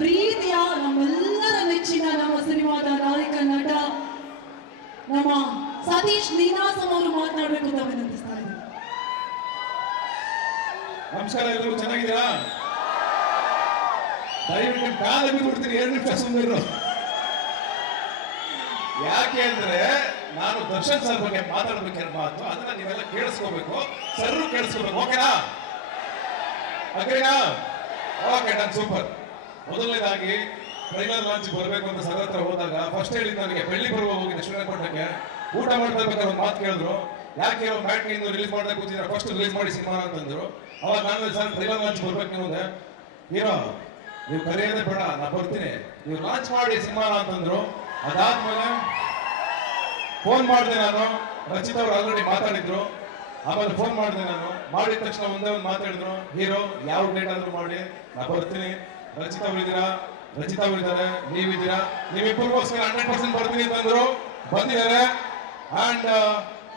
ಪ್ರೀತಿಯ ನಮ್ಮೆಲ್ಲರ ನೆಚ್ಚಿನ ನಮ್ಮ ಸಿನಿಮಾದ ನಾಯಕ, ನಟ, ನಮ್ಮ ಸತೀಶ್ ನೀನಾಸಂ ಅವರು ಮಾತನಾಡಬೇಕು ಅಂತ ವಿನಂತಿಸ್ತಾ ಇದ್ದೀನಿ. ನಮಸ್ಕಾರ ಎಲ್ಲರೂ, ಚೆನ್ನಾಗಿದ್ದೀರಾ? ದಯವಿಟ್ಟು ಕಾಲ ಬಿಡ್ತೀನಿ, ಎರಡು ನಿಮಿಷ ಸುಮ್ಮನಿರು ಯಾಕೆ ಅಂದ್ರೆ ನಾನು ದರ್ಶನ್ ಸರ್ ಬಗ್ಗೆ ಮಾತಾಡ್ಬೇಕಿರೋ ಮಾತು ಅದನ್ನ ನೀವೆಲ್ಲ ಕೇಳಿಸ್ಕೋಬೇಕು, ಸರ್ರು ಕೇಳಿಸ್ಕೋಬೇಕು ಓಕೆನಾ ಓಕೆನಾ ಓಕೆ ಡನ್ ಸೂಪರ್ ಮೊದಲನೇದಾಗಿ ಟ್ರೈಲರ್ ಲಾಂಚ್ ಬರಬೇಕು ಅಂತ ಸರ್ ಹತ್ರ ಹೋದಾಗ ಫಸ್ಟ್ ಹೇಳಿದ್ದು ನನಗೆ ಬೆಳ್ಳಿ ಬರುವ ಹೋಗಿದ್ದೆ ಶ್ರೀರಂಗಪಟ್ಟಣಕ್ಕೆ ಊಟ ಮಾಡ್ತಾ ಇರ್ಬೇಕಾದ್ರೆ ಒಂದು ಮಾತು ಕೇಳಿದ್ರು. ಯಾಕೆ ಮ್ಯಾಟ್ನಿ ಇಂದು ರಿಲೀಸ್ ಮಾಡಬೇಕು ಅಂತಿದ್ರೆ ಫಸ್ಟ್ ರಿಲೀಸ್ ಮಾಡಿ ಸಿನಿಮಾ ಅಂತಂದ್ರು ಅವಾಗ ನಾನು ಸರ್ ಟ್ರೈಲರ್ ಲಾಂಚ್ ಬರ್ಬೇಕು ಮುಂದೆ ಹೀರೋ, ನೀವು ಕರೆಯೋದೇ ಬೇಡ ನಾ ಬರ್ತೀನಿ. ನೀವು ಲಾಂಚ್ ಮಾಡಿ ಸಿನಿಮಾ ಅಂತಂದ್ರು ಅದಾದ್ಮೇಲೆ ಫೋನ್ ಮಾಡಿದೆ ನಾನು. ರಚಿತ್ ಅವರು ಆಲ್ರೆಡಿ ಮಾತಾಡಿದ್ರು. ಆಮೇಲೆ ಫೋನ್ ಮಾಡಿದೆ ನಾನು. ಮಾಡಿದ ತಕ್ಷಣ ಒಂದೇ ಒಂದು ಮಾತಾಡಿದ್ರು ಹೀರೋ, ಯಾವ ಡೇಟ್ ಆದ್ರೂ ಮಾಡಿ, ನಾ ಬರ್ತೀನಿ. ರಚಿತ್ ಅವರಿದ್ದೀರಾ? ರಚಿತ ಅವರಿದ್ದಾರೆ. ನೀವಿದ್ದೀರಾ? ನೀವಿಬ್ಬರಿಗೋಸ್ಕರ ಹಂಡ್ರೆಡ್ ಪರ್ಸೆಂಟ್ ಬರ್ತೀನಿ ಅಂತಂದ್ರು ಬಂದಿದ್ದಾರೆ. ಅಂಡ್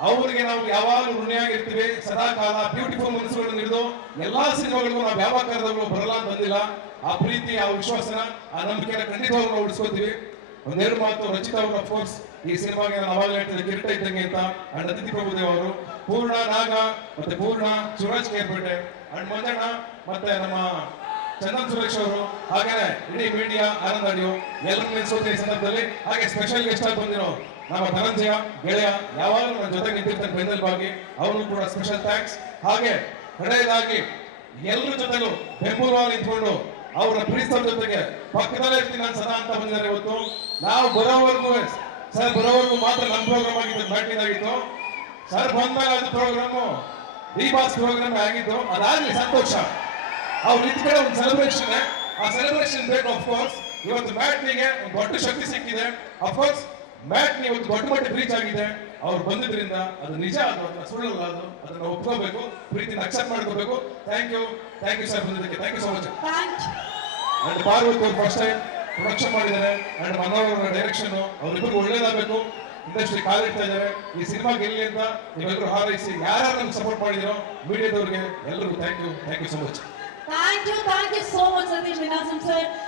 ಅವ್ರಿಗೆ ನಾವು ಯಾವಾಗಲೂ ಋಣಿಯಾಗಿರ್ತೀವಿ. ಸದಾ ಕಾಲ ಬ್ಯೂಟಿಫುಲ್ ಮನಸ್ಸುಗಳನ್ನು ಹಿಡಿದು ಎಲ್ಲಾ ಸಿನಿಮಾಗಳಿಗೂ ನಾವು ಯಾವ ಕಾರಣದಲ್ಲೂ ಬರಲ್ಲ ಅಂತ ಬಂದಿಲ್ಲ. ಆ ಪ್ರೀತಿ, ಆ ವಿಶ್ವಾಸನ, ಆ ನಂಬಿಕೆನ ಖಂಡಿತವಾಗ್ಲೂ ನಾವು ಉಳಿಸ್ಕೋತೀವಿ. ಒಂದೆರಡು ಮಾತು ರಚಿತಾ ಅವರು ಅಫ್ಕೋರ್ಸ್ ಈ ಸಿನಿಮಾಗೆ ನಾನು ಅವಾಗ ಹೇಳ್ತಿದ್ದೆ, ಕಿರೀಟ ಇದ್ದಂಗೆ ಅಂತ ಅಂಡ್ ಅತಿಥಿ ಪ್ರಭುದೇವ್ ಅವರು. ಪೂರ್ಣ ನಾಗ ಮತ್ತೆ ಪೂರ್ಣ ಸುರಾಜ್ ಕೇರ್ಪೇಟೆ ಅಂಡ್ ಮಂಜಣ್ಣ ಮತ್ತೆ ನಮ್ಮ ಚಂದನ್ ಸುರೇಶ್ ಅವರು, ಹಾಗೇನೆ ಇಡೀ ಮೀಡಿಯಾ ಆನಂದ್ ಅಡಿಯು ಎಲ್ಲರೂ ನೆನೆಸುತ್ತೆ ಈ ಸಂದರ್ಭದಲ್ಲಿ, ಹಾಗೆ ಸ್ಪೆಷಲ್ ಗೆಸ್ಟ್ ಆಗಿ ಬಂದಿರೋ ನಮ್ಮ ಧನಂಜಯ, ಗೆಳೆಯ, ಯಾವಾಗಲೂ ನನ್ನ ಜೊತೆಗೆ ನಿಂತಿರ್ತಾರೆ ಬೆನ್ನೆಲುಬಾಗಿ ಅವ್ರಿಗೂ ಕೂಡ ಸ್ಪೆಷಲ್ ಥ್ಯಾಂಕ್ಸ್ ಹಾಗೆ ಕಡೆಯದಾಗಿ ಎಲ್ಲರ ಜೊತೆಗೂ ಬೆಂಬಲವಾಗಿ ನಿಂತ್ಕೊಂಡು ಅವರ ಪ್ರೀತಿಸೋರ ಜೊತೆಗೆ ಪಕ್ಕದಲ್ಲೇ ಇರ್ತೀನಿ ನಾನು ಸದಾ ಅಂತ ಬಂದಿದ್ದಾರೆ ಇವತ್ತು. ನಾವು ಬರೋವರೆಗೂ, ಸರ್ ಬರೋವರೆಗೂ ಮಾತ್ರ ನಮ್ಮ ಪ್ರೋಗ್ರಾಮ್ ಆಗಿದ್ದು ಬ್ಯಾಟಿಂಗ್ ಸರ್ ಬಂದಾಗ ಅದು ಪ್ರೋಗ್ರಾಮು ಡಿ ಬಾಸ್ ಪ್ರೋಗ್ರಾಮ್ ಆಗಿದ್ದು, ಅದಾಗಲಿ ಸಂತೋಷ. ಅವ್ರು ನಿಂತ ಕಡೆ ಒಂದು ಸೆಲೆಬ್ರೇಷನ್ ಆ ಸೆಲೆಬ್ರೇಷನ್ ಬೇಕು ಅಫ್ಕೋರ್ಸ್ ಇವತ್ತು ಮ್ಯಾಟ್ನಿಗೆ ಒಂದು ದೊಡ್ಡ ಶಕ್ತಿ ಸಿಕ್ಕಿದೆ. ಅಫ್ಕೋರ್ಸ್ ಮ್ಯಾಟ್ ನೀವು ದೊಡ್ಡ ಮಟ್ಟಕ್ಕೆ ರೀಚ್ ಆಗಿದೆ. ಅವ್ರು ಬಂದಿದ್ರಿಂದ ಅದು ನಿಜ ಅದು ಅದನ್ನ ಸುಳ್ಳಲ್ಲ ಅದು ಅದನ್ನ ಒಪ್ಕೋಬೇಕು. ಪ್ರೀತಿನ ಅಕ್ಸೆಪ್ಟ್ ಮಾಡ್ಕೋಬೇಕು. Thank you thank you sir ಬಂದಿದ್ದಕ್ಕೆ. Thank you so much and Parvati ಅವ್ರು ಫಸ್ಟ್ ಟೈಮ್ ಪ್ರೊಡಕ್ಷನ್ ಮಾಡಿದ್ದಾರೆ. ಅಂಡ್ ಮನೋಹರ್ ಅವರ ಡೈರೆಕ್ಷನ್ ಅವ್ರಿಗೂ ಒಳ್ಳೇದಾಗಬೇಕು. ಇಂಡಸ್ಟ್ರಿ ಕಾಲಿಡ್ತಾ ಇದ್ದಾರೆ. ಈ ಸಿನಿಮಾ ಗೆಲ್ಲಿ ಅಂತ ನೀವೆಲ್ಲರೂ ಹಾರೈಸಿ ಯಾರು ನಮ್ಗೆ ಸಪೋರ್ಟ್ ಮಾಡಿದಿರೋ ಮೀಡಿಯಾದವ್ರಿಗೆ ಎಲ್ಲರಿಗೂ thank you thank you so much Thank you, thank you so much, Satish Vinasam sir.